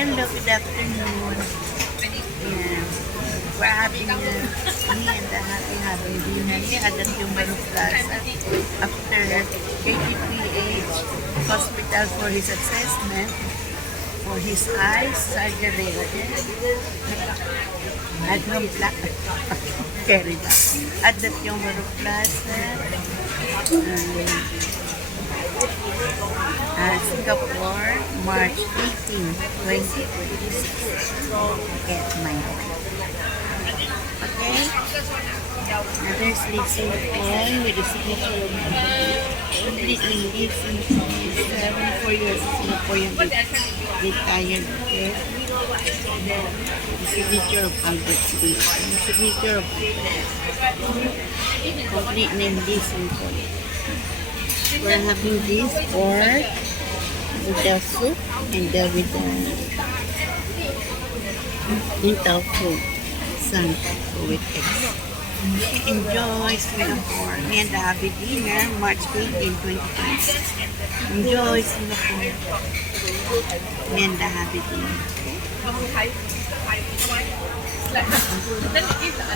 Hello, good afternoon. Yeah. We're having me and the having dinner here at the Timbaro Plaza after KTPH hospital for his assessment for his eyes surgery. At no black carry back at the Timbaro Plaza. Singapore, March 18, 2026. Get my wife. Okay? Now there's Lisa Paul with the signature of completely Lisa. 74 years Singaporean retired. Okay? The signature of Albert Lee. The signature of complete name Lisa Paul. We're having this pork with the soup and the with the tofu, some with eggs. Enjoy Singapore. Me and the happy dinner, March 18, 2026. Enjoy Singapore. Me and the happy dinner.